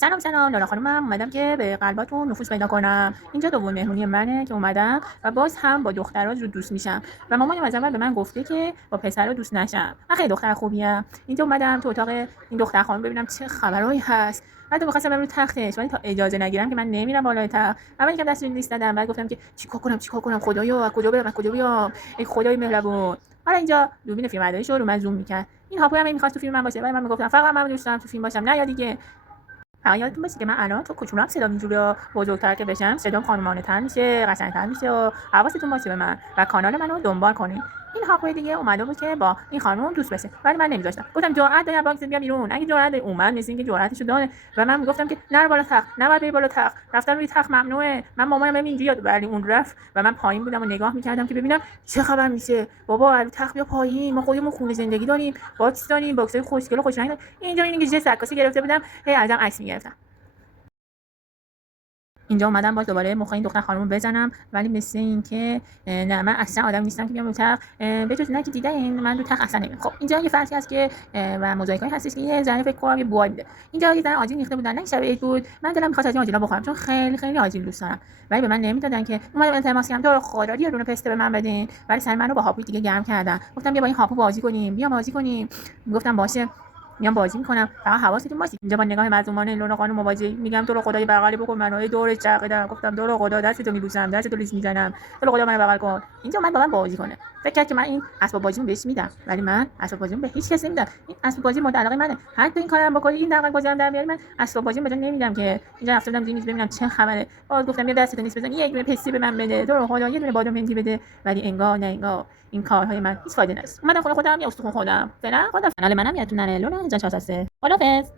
سلام لالا خانومم، اومدم که به قلباتون نفوذ پیدا کنم. اینجا دومین مهمونی منه که اومدم و باز هم با دخترها زود دوست میشم و مامانم از اول به من گفته که با پسرا دوست نشم. من خیلی دختر خوبیم. اینجا اومدم تو اتاق این دختر خانم ببینم چه خبرایی هست. حتی می‌خواستم برم رو تختش ولی تا اجازه نگیرم که من نمیرم بالای تخت. اولی که دست لیست دادم بعد گفتم که چیکار کنم خدایا از کجا برم از کجا بیام ای خدای مهربون. حالا اینجا دوربین فیلمبرداری شد رو من زوم می‌کرد. این هاپو هم می‌خواست تو فیلم من باشه ولی من میگفتم فقط من دوست دارم تو فیلم باشم. نه یا دیگه فقط یادتون باشه که من الان تو کوچولوام صدام اینجوری بزرگتر که بشم صدام خانمانه تر میشه، قشنگتر میشه و حواستون باشه به من و کانال منو دنبال کنین. این هاپوی دیگه اومده بود که با این خانم دوست بشه ولی من نمیذاشتم. گفتم جرأت داری باکس بیا بیرون. اگه جرأت داری اومد مثل اینکه جرأتشو داره و من میگفتم که نرو بالا تخت، نباید بری بالا تخت، رفتن روی تخت ممنوعه. من مامانم اینجوری ولی اون رفت و من پایین بودم و نگاه میکردم که ببینم چه خبر میشه. بابا روی تخت بیا پایین، ما خودمون خونه زندگی داریم، باکس داریم، باکسای خوشگل و خوش رنگ. اینجا اینکه جس عکاسی گرفته بودم هی ازم عکس میگرفتم. اینجا اومدم باز دوباره مخ این دختر خانومو بزنم ولی مثل اینکه نه من اصلا آدم نیستم که بیام رو تخت. بجز نه که دیدین من رو تخت اصلا نمیام. خب اینجا یه فرضی هست که و موزاییکایی هستش که یه زنه فکر کنم یه بوای میده. اینجا یه زنه آجیل ریخته بودن نه شب عید بود. من دلم می‌خواست از این آجیلا بخورم چون خیلی خیلی آجیل دوست دارم ولی به من نمیدادن که اومدم التماس کردم تو خدا یه دونه پسته به من بدین ولی سر منو با هاپو دیگه گرم کردن. گفتم بیا با این هاپو بازی کنیم بیا بازی کنیم. گفتم باشه میام بازی میکنم فقط حواستون باشه. اینجا با نگاه مظلومانه لونا خانم مواجه میگم تو رو خدا بغلی بکن منو دور چرخیدم. گفتم تو رو خدا دستتو میبوسم دستتو لیس میزنم تو رو خدا منو بغل کن. اینجا من با من بازی کنه فکر کرد که من این اسباب بازیمو بهش میدم ولی من اسباب بازیمو به هیچ کس نمیدم. این اسباب بازی مورد علاقه منه. حتی این کارم بکنی این دغدغه بازی هم در بیاری من اسباب بازیمو بدون نمیدم که. اینجا رفتم دیدم میز ببینم چه خبره. باز گفتم یه دستتو نیست بزن یه دونه پستی به من بده تو رو خدا یه دونه بادام هندی بده ولی انگار نه انگار این کارهای من هیچ فایده نداره. اومدم خونه خودم یه استخون خودم فعلا خدا کانال منم یادتون نره لونا جان 4 خدافظ.